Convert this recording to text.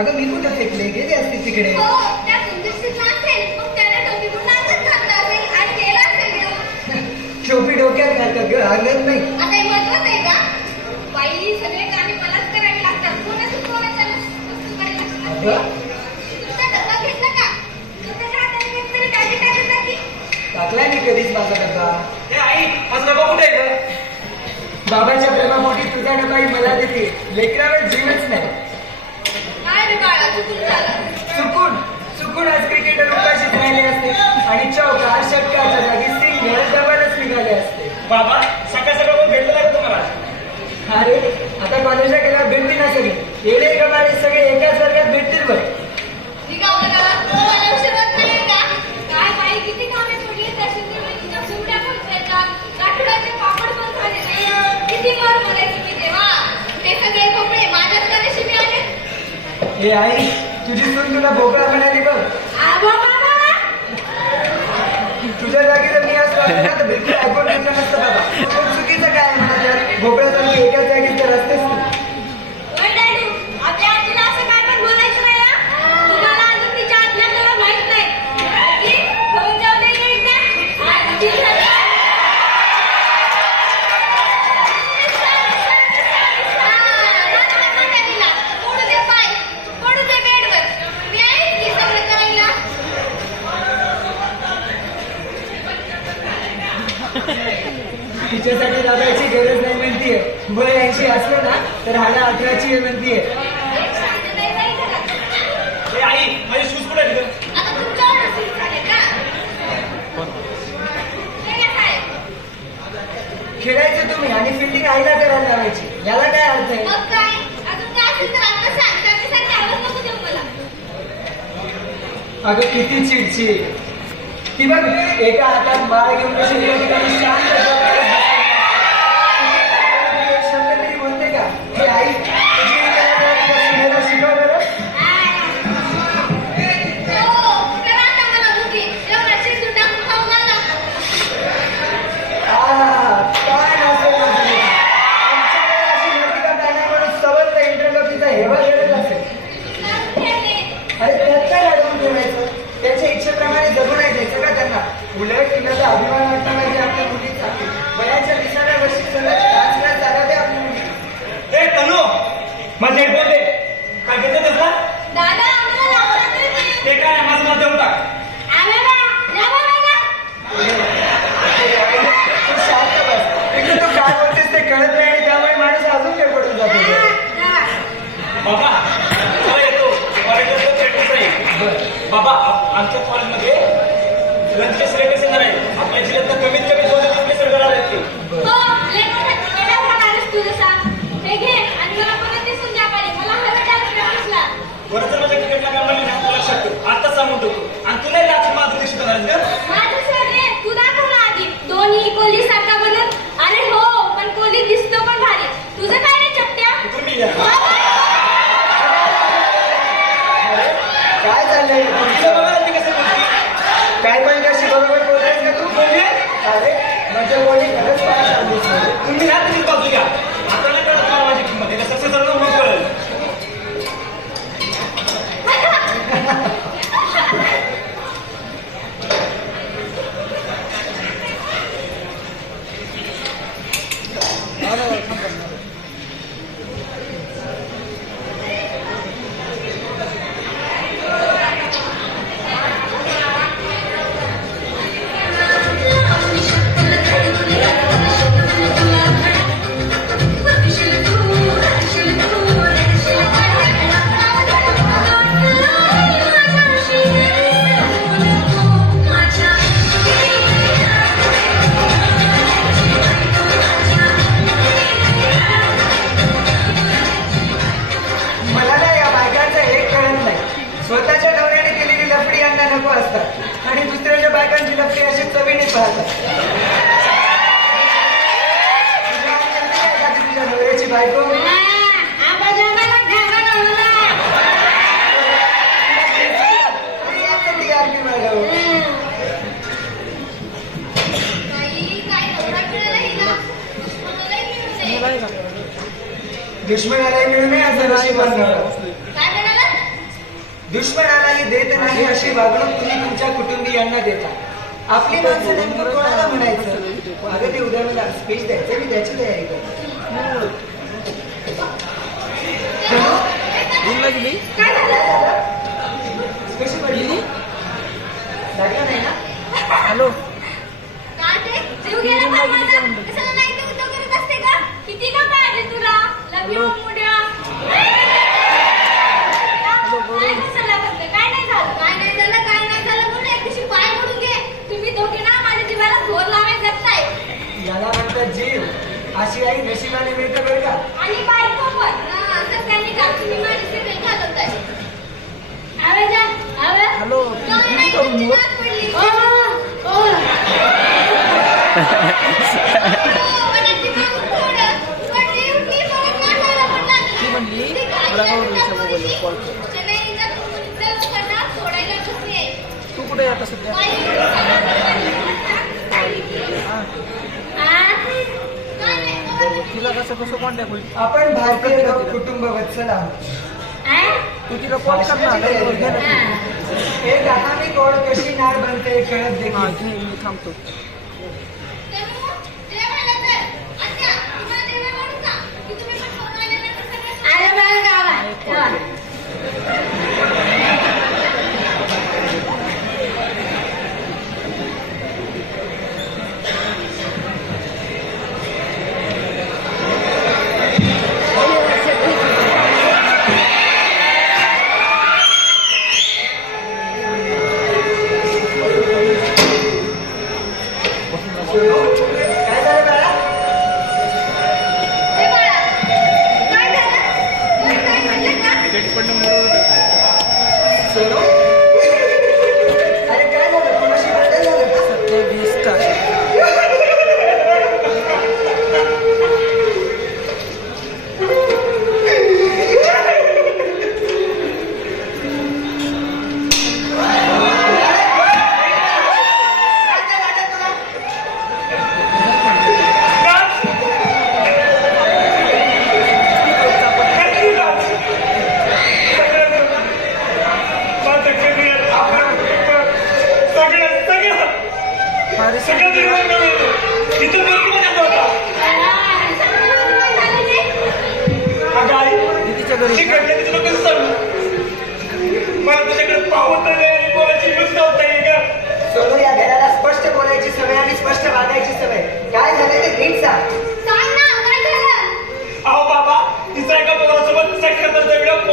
अगं मी कुठे फेकले गेले असते तिकडे. हो त्या कुंडीत नसेल मग त्याला टोपी पण नाचत घातला असेल आणि गेला असेल घेऊन. टोपी डोक्यात घालतात ग, अंगत नाही. आता हे महत्वाचं आहे का? बाई सगळे कामे मलाच करावी लागतात. कोणाच्या वस्तू करायला लागतात. तुमचा डब्बा घेतला का? तुमच्या हाताने काहीतरी काळजी टाकत नाही. टाकलाय मी कधीच माझा डब्बा. हे आई माझा डबा कुठे आहे ग? बाबाच्या प्रेमापोटी तुझा डब्बा ही मला देते. लेकरावर जीवच नाही. काय रे बाळा चुकून झालं. चुकून आज क्रिकेटर उपाशीच राहिले असते आणि चौकार षटकाच्या जागी सिंगल डबलच निघाले असते. बाबा सकाळ सकाळ पण भेटलं लागतं मला. अरे आता कॉलेजला गेल्यावर भेटतील ना सगळे. येणे गमारे सगळे एकाच वर्गात भेटतील बघ. निघावं का? तुम्हाला लक्षात नाही का? काय बाई किती कामे पडली त्याची तुमच्या सुट्ट्या पण येतात. काठुडाचे पापड पण झाले नाही. किती मार मारायची मी तेव्हा. ते सगळे कपडे माझ्याच नशिबी आले. हे आई तुझी सून तुला भोपळा म्हणाली बघ. तुझ्या जागी जर मी असतो ना तर बिलकुल ऐकून घेतलं नसतं बाबा. पण चुकीचं काय आहे म्हणाल्या भोपळ्यासारखी एकाच जागी तर असतेच तू. ओय डॅडू, आपल्या आजीला असं काय पण बोलायचं नाही ना. तुम्हाला अजून तिच्या आतल्याला माहित नाही. आजी, फोन जाऊ दे का एकदा? आजी पडू दे पाय, पडू दे बेडवर. मी आहे की सगळं करायला. तिच्यासाठी लागायची गरज नाही म्हणतीये. वय 80 असलं ना तर हाला 18ची म्हणतीये. एक शांत नाही बाई घरात. हे आई माझे शूज कुठे आहेत ग? आता तुमच्यावर सुरू झाले का? हे घ्या साहेब. खेळायचं तुम्ही आणि फिल्डिंग आईला करायला लावायची. याला काय अर्थ आहे? मग काय? अजून काय असेल तर आता सांग. त्याच्यासाठी आवाज नको देऊ मला. अगं किती चिडचिड. ती बघ एका हातात बाळ घेऊन कशी एका ठिकाणी शांत एक शब्द तरी बोलते का? हे आई शिकवलं हो, करा आता मला बुद्धी. एवढा शिजू टाकून खाऊ मला. काय नसेल आमच्याकडे अशी नैतिकता नाही म्हणून सबंध इंटरलोकीचा हेवा गेलेला असेल. ठेवले. अरे त्यात काय अडवून ठेवायचं? त्याच्या इच्छेप्रमाणे जगू नाही द्यायचं का त्यांना? उलट तिला अभिमान वाटला पाहिजे आपल्या मुलीचा. वयाच्या 20व्या वर्षी सलग डान्सला चालवते आपली मुली. हे तनू माझे हेडफोन दे. काय घेते त्याचा? दादा आम्हाला लावतात रे ते. ते काय माझं नाव देऊन टाक. आम्हाला लावा मला. तू शांत बस. इकडे तू काय बोलतेस ते कळत नाही आणि त्यामुळे माणूस अजून काय पडून जातो. बाबा चला येतो. कॉलेजला प्रॅक्टिस आहे. बाबा आमच्या कॉलेजमध्ये लंचचे श्रेय कसे येणार आहे? आपल्या जिल्ह्यात कमीत कमी 2 आपले सर करणार आहेत ते. हो, लय मोठा क्रिकेटर होणारच तू जसा. हे घे आणि मला परत दिसून द्या पाहिजे. मला हवे डान्स प्रॅक्टिसला. बरं तर माझ्या क्रिकेटला काय म्हणले ना तुला लक्षात ठेव. आता सांगून ठेवतो. आणि तुला लाच माझं दिसत होणार का? माझं सर रे, तू दाखव ना आधी. दोन्ही कोहली सारखा बनून. अरे हो, पण कोहली दिसतो पण भारी. तुझं काय रे चपट्या? तुम्ही या. काय चाललंय? तुला बघा ती कसं बोलते. काय पण कशी बरोबर बोलायच का तू? अरे म्हणजे कोणी खरंच पाय सांगितलं. तुम्ही ना तुझीच बाजू घ्या. आपल्याला कळत मला माझी किंमत आहे. सक्सेस झालं मग कळेल. बायको दुश्मनाला मिळू नये असं नशीब असणार. काय म्हणाला? दुश्मनालाही देत नाही अशी वागणूक तुम्ही तुमच्या कुटुंबियांना देता. आपली माणसं नेमकं कोणाला म्हणायचं? अगं ते उद्या मला स्पीच द्यायचं, मी त्याची तयारी करतो. काय झालं? कशी पडली? लागलं नाही ना? हॅलो काय ते? जीव गेला का माझा? कशाला नाही ते उद्योग करत असते का? किती का पाहिजे तुला? Love you, मुड्या. काय कशाला करते? काय नाही झालं? काय नाही झालं? काय नाही झालं? म्हणून एक दिवशी पाय मोडून घे. तुम्ही दोघे ना माझ्या जीवाला जोर लावायला जात नाही. याला म्हणतात जीव. अशी आई नशिबाने मिळते बरं का? आणि बायको पण. असं काही का तुम्ही माझी सिरियल घालवताय? आवे जा, आवे. हॅलो काय नाही, तुमची नात पडली. मनाची मागून थोडं. पडली, उठली, परत नाचायला पण लागली. ती म्हणली ती काय मला करणार गौरीच्या मोबाईलवर मुलगी? कॉल कर. चमेलीचा मुलीचा लोकांना सोडायला नसते. तू कुठे आहे आता सध्या बाई, हा. काय नाही, बरं, तिला कसं कॉन्टॅक्ट होईल आपण भारतीय लोक कुटुंब वत्सल आहोत. तू तिला कॉल करणार घे ना हा. तू. एक मी गोड कशी नाळ बनते कळत हा देखील. घे मी थांबतो काय झालं बाळा? सोनू? अरे काय झालं? कोणाशी भांडण झालं का? सध्या 20 तास काय नाही वाटत तुला? अरे तिच्या घरी सोनू, या घराला स्पष्ट बोलायची सवय आणि स्पष्ट वागायची सवय. काय झालं ते नीट सांग. अहो बाबा तिचा एका पोरासोबत सेक्स करता वेगळं